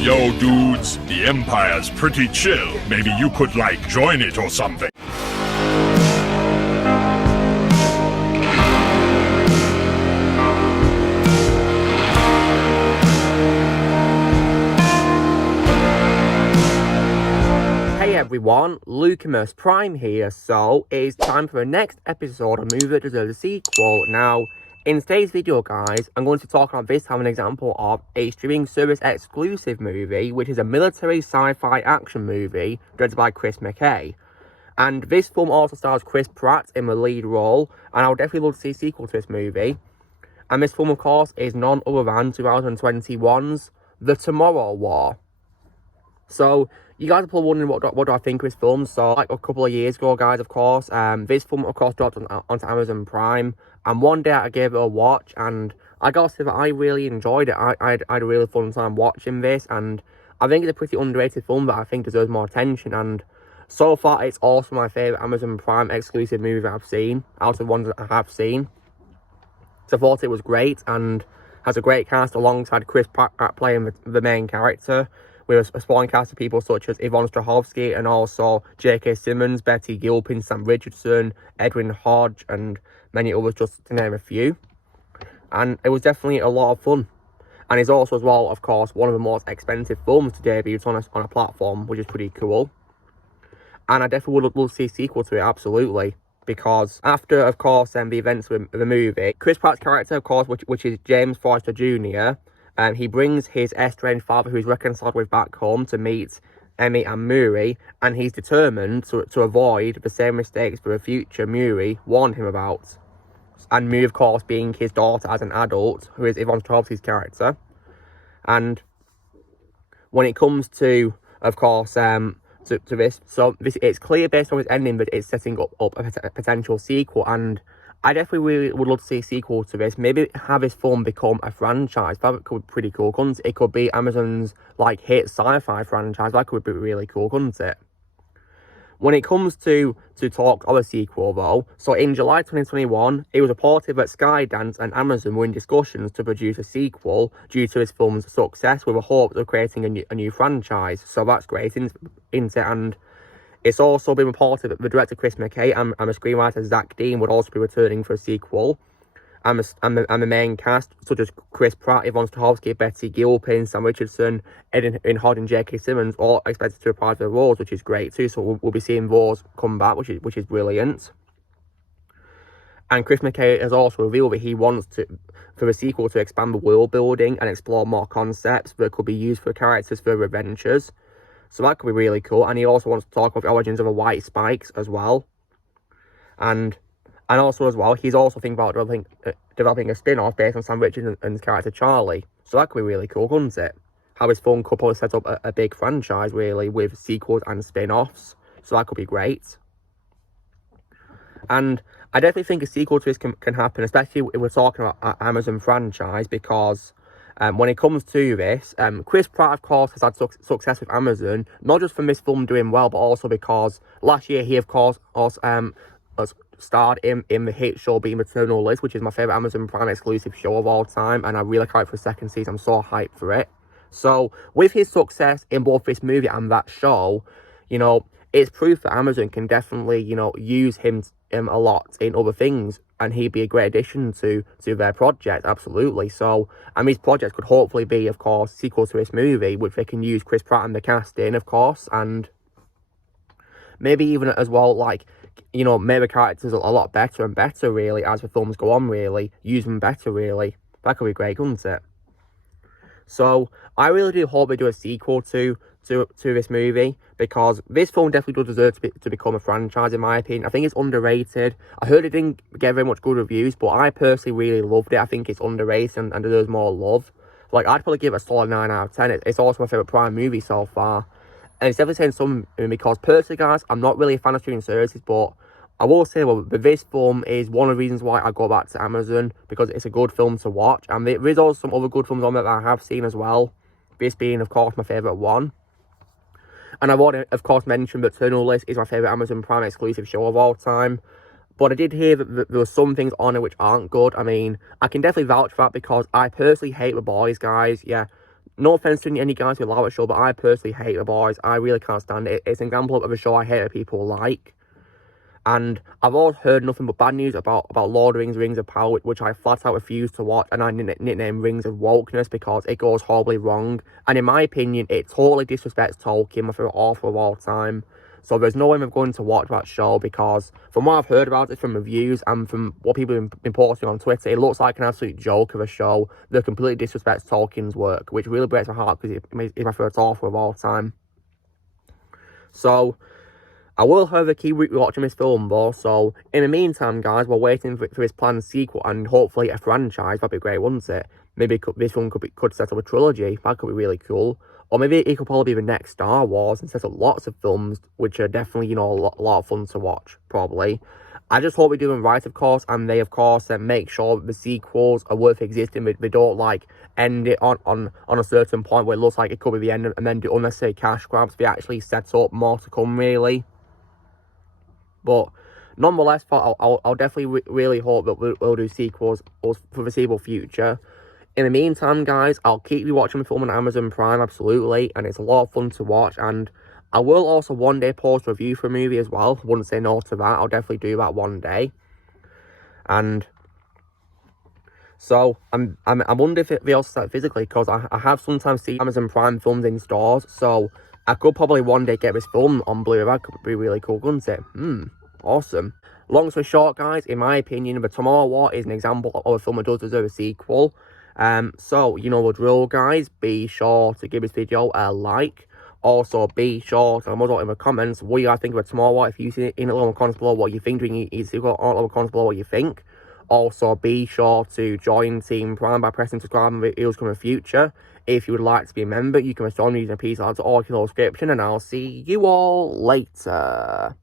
Yo, dudes, the Empire's pretty chill. Maybe you could, join it or something. Hey everyone, Lucamus Prime here, so it's time for the next episode of Movie That Deserves a Sequel. Now, in today's video guys, I'm going to talk about this time an example of a streaming service exclusive movie, which is a military sci-fi action movie directed by Chris McKay. And this film also stars Chris Pratt in the lead role, and I would definitely love to see a sequel to this movie. And this film of course is none other than 2021's The Tomorrow War. So, you guys are probably wondering what do I think of this film. So, a couple of years ago, guys, of course, this film, of course, dropped onto Amazon Prime. And one day I gave it a watch, and I gotta say that I really enjoyed it. I had a really fun time watching this, and I think it's a pretty underrated film that I think deserves more attention. And so far, it's also my favourite Amazon Prime exclusive movie that I've seen, out of the ones that I have seen. So I thought it was great, and has a great cast alongside Chris Pratt playing the main character, with a supporting cast of people such as Yvonne Strahovski and also J.K. Simmons, Betty Gilpin, Sam Richardson, Edwin Hodge, and many others, just to name a few. And it was definitely a lot of fun. And it's also, as well, of course, one of the most expensive films to debut on a platform, which is pretty cool. And I definitely would love to see a sequel to it, absolutely. Because after, of course, the events of the movie, Chris Pratt's character, of course, which is James Forrester Jr., he brings his estranged father, who he's reconciled with, back home to meet Emmy and Murray, and he's determined to avoid the same mistakes for the future Murray warned him about. And Murray, of course, being his daughter as an adult, who is Yvonne Strahovski's character. And when it comes to, of course, to this, it's clear based on its ending that it's setting up a potential sequel, and I definitely really would love to see a sequel to this. Maybe have this film become a franchise. That could be pretty cool, couldn't it? It could be Amazon's, hit sci-fi franchise. That could be really cool, couldn't it? When it comes to talk of a sequel, though, so in July 2021, it was reported that Skydance and Amazon were in discussions to produce a sequel due to this film's success, with a hope of creating a new franchise. So that's great, isn't it? And it's also been reported that the director Chris McKay and the screenwriter Zach Dean would also be returning for a sequel. And the main cast, such as Chris Pratt, Yvonne Strahovski, Betty Gilpin, Sam Richardson, Edwin Hodge, and J.K. Simmons, all expected to reprise their roles, which is great too. So we'll be seeing those come back, which is brilliant. And Chris McKay has also revealed that he wants for the sequel to expand the world building and explore more concepts that could be used for characters' further adventures. So that could be really cool. And he also wants to talk about the origins of the White Spikes as well. And also as well, he's also thinking about developing a spin-off based on Sam Richardson and his character Charlie. So that could be really cool, couldn't it? How his film could probably set up a big franchise, really, with sequels and spin-offs. So that could be great. And I definitely think a sequel to this can happen, especially if we're talking about an Amazon franchise, because when it comes to this, Chris Pratt, of course, has had success with Amazon, not just from this film doing well, but also because last year he, of course, starred in the hit show Being Maternal List, which is my favourite Amazon Prime exclusive show of all time, and I really can't wait for the second season. I'm so hyped for it. So, with his success in both this movie and that show, it's proof that Amazon can definitely, use him a lot in other things, and he'd be a great addition to their project, absolutely. So, and these projects could hopefully be, of course, sequels to this movie, which they can use Chris Pratt and the cast in, of course, and maybe even as well, make the characters a lot better and better, really, as the films go on, really. Use them better, really. That could be great, couldn't it? So, I really do hope they do a sequel to this movie, because this film definitely does deserve to become a franchise, in my opinion. I think it's underrated. I heard it didn't get very much good reviews, but I personally really loved it. I think it's underrated and deserves more love. I'd probably give it a solid 9 out of 10. It's also my favourite Prime movie so far. And it's definitely saying something, because personally, guys, I'm not really a fan of streaming services, but I will say, this film is one of the reasons why I go back to Amazon, because it's a good film to watch. And there is also some other good films on there that I have seen as well. This being, of course, my favourite one. And I've already, of course, mentioned that Maternal List is my favourite Amazon Prime exclusive show of all time. But I did hear that there were some things on it which aren't good. I mean, I can definitely vouch for that, because I personally hate The Boys, guys. Yeah, no offense to any guys who love the show, but I personally hate The Boys. I really can't stand it. It's an example of a show I hate that people like. And I've always heard nothing but bad news about Lord of the Rings, Rings of Power, which I flat out refuse to watch, and I nickname Rings of Wokeness because it goes horribly wrong. And in my opinion, it totally disrespects Tolkien, my favourite author of all time. So there's no way I'm going to watch that show because from what I've heard about it, from reviews and from what people have been posting on Twitter, it looks like an absolute joke of a show that completely disrespects Tolkien's work, which really breaks my heart because he's my favourite author of all time. So I will, however, keep watching this film though, so in the meantime, guys, we're waiting for his planned sequel and hopefully a franchise. That'd be great, wouldn't it? Maybe this film could set up a trilogy. That could be really cool. Or maybe it could probably be the next Star Wars and set up lots of films, which are definitely, you know, a lot of fun to watch, probably. I just hope we do them right, of course, and they, of course, make sure that the sequels are worth existing. They don't, like, end it on a certain point where it looks like it could be the end and then do unnecessary cash grabs. They actually set up more to come, really. But nonetheless, I'll definitely really hope that we'll do sequels for the foreseeable future. In the meantime, guys, I'll keep you watching the film on Amazon Prime, absolutely, and it's a lot of fun to watch, and I will also one day post a review for a movie as well. Wouldn't say no to that. I'll definitely do that one day. And so I wonder if they also start physically, because I have sometimes seen Amazon Prime films in stores, so I could probably one day get this film on Blu-ray. That could be really cool, couldn't it? Awesome. Long story short, guys, in my opinion, The Tomorrow War is an example of a film that does deserve a sequel. So, you know the drill, guys. Be sure to give this video a like. Also, be sure to let in the comments what you guys think about Tomorrow War. If you see it in the little comments below what you think, doing a sequel, or little comments below what you think. Also, be sure to join Team Prime by pressing subscribe and videos come in the future. If you would like to be a member, you can join me using a piece of or description, and I'll see you all later.